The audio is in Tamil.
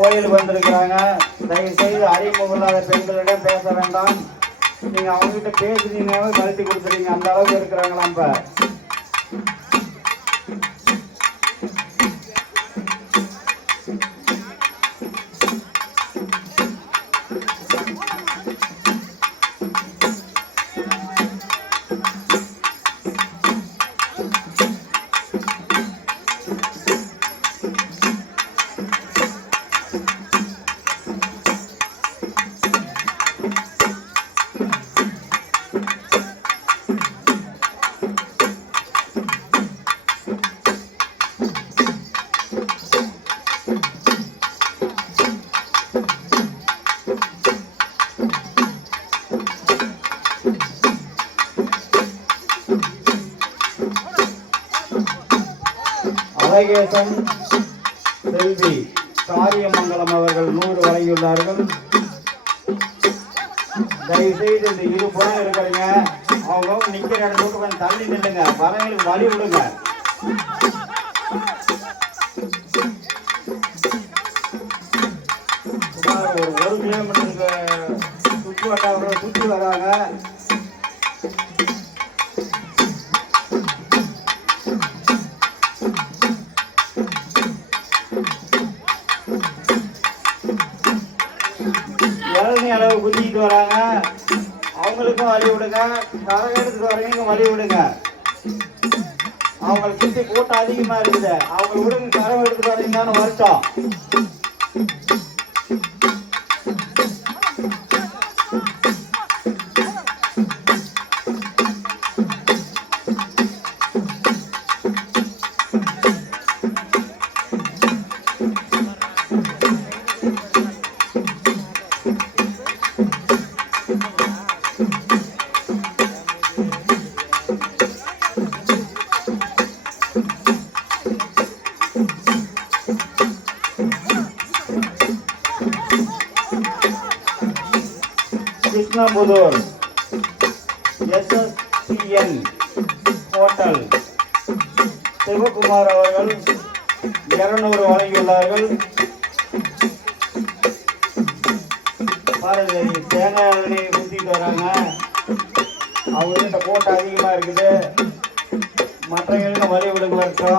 கோயிலுக்கு வந்திருக்கிறாங்க. தயவு செய்து அறிமுகம் இல்லாத பெண்களிடம் பேச வேண்டாம். நீங்க அவங்க கிட்ட பேசுனீங்கன்னாவே கழட்டி கொடுத்துறீங்க. அந்த அளவுக்கு இருக்கிறாங்களா? இப்ப அழகேசன் செல்வி காரியமங்கலம் அவர்கள் 100 வழங்கியுள்ளார்கள். தயவு செய்து இந்த இரு புறம் இருக்கிறீங்க, அவங்க நிக்கிற இடத்துக்கு கொஞ்சம் தள்ளி நில்லுங்க. வரவங்களுக்கு வழி விடுங்க. சுமார் ஒரு 1 கிலோமீட்டருக்கு சுற்றி வட்டாரம் சுற்றி வராங்க. இளநீ அளவு குத்திக்கிட்டு வராங்க. அவங்களுக்கும் வழி விடுங்க. கரகம் எடுத்துட்டு வரவங்க வழி விடுங்க. அவங்களுக்கு சுத்தி கூட்டம் அதிகமா இருக்குது. அவங்க விடுங்க. கரகம் எடுத்துட்டு வரீங்கன்னு வரட்டும். கிருஷ்ணபுதூர் SSCN ஹோட்டல் சிவகுமார் அவர்கள் 200 வழங்கியுள்ளார்கள். பாருங்க, தேங்காய் எண்ணெயை குத்திட்டு வராங்க. அவங்ககிட்ட கூட்டம் அதிகமா இருக்குது. மற்றவங்களுக்கு வழி விடுங்க வரட்டும்.